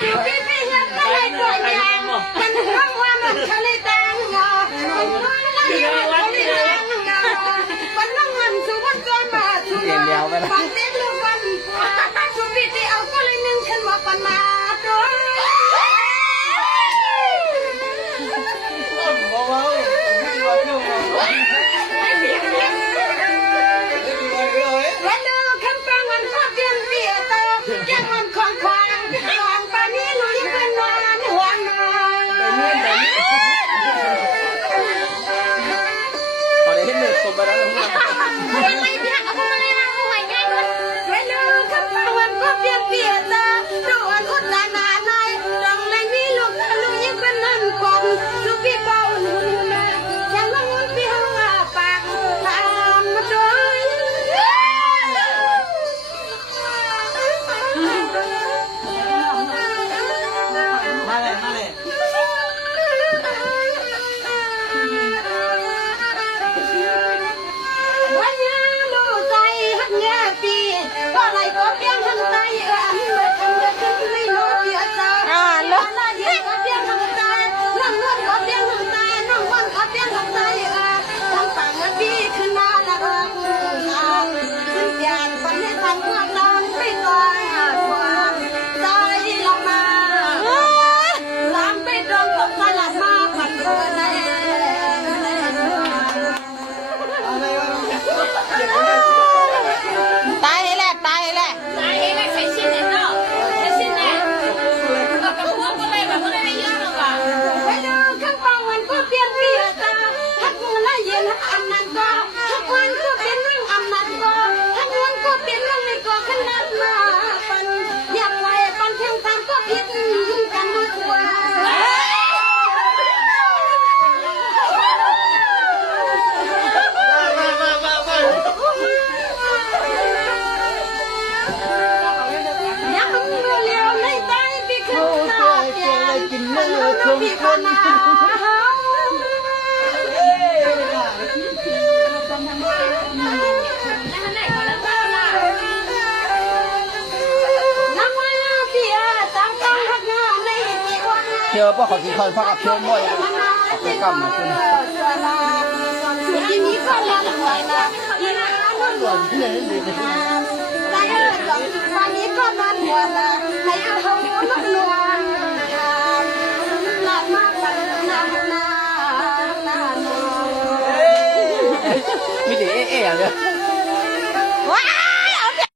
พี่พี่ยังอะไรตัวอย่างมันร้องว่ามันทะเลตังงอมันร้องว่ามันทะเลตังงอมันร้องมันสุวรรณตัวมาสุวรรณฟังเสียงลูกวันสุพี่ที่เอาก็เลยนึงฉันมาปันมาด้วย เชื่อป่ะเขาสิคอยพักกับเชื่อมวยเอาไปกำมาขึ้นทีนี้ก็เรียนหวยนะทีนี้ก็หวยแต่วันนี้ก็นอนหัวละให้เขาลุกนวลหลับมากกันนามีแต่เอ๊ะอย่างเดียว